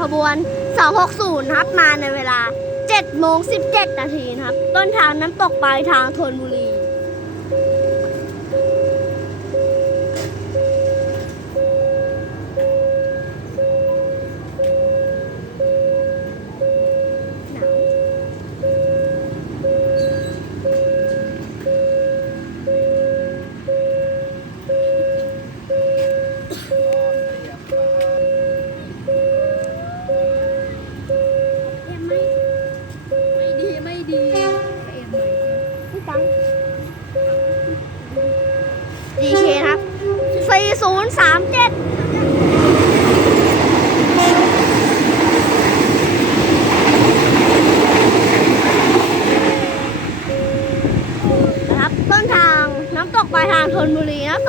ขบวน 260ครับมาในเวลา7โมง17นาทีครับ ต้นทางน้ำตกปลายทางธนบุรี 4037นะครับต้นทางน้ำตกปลายทางธนบุรีนะ260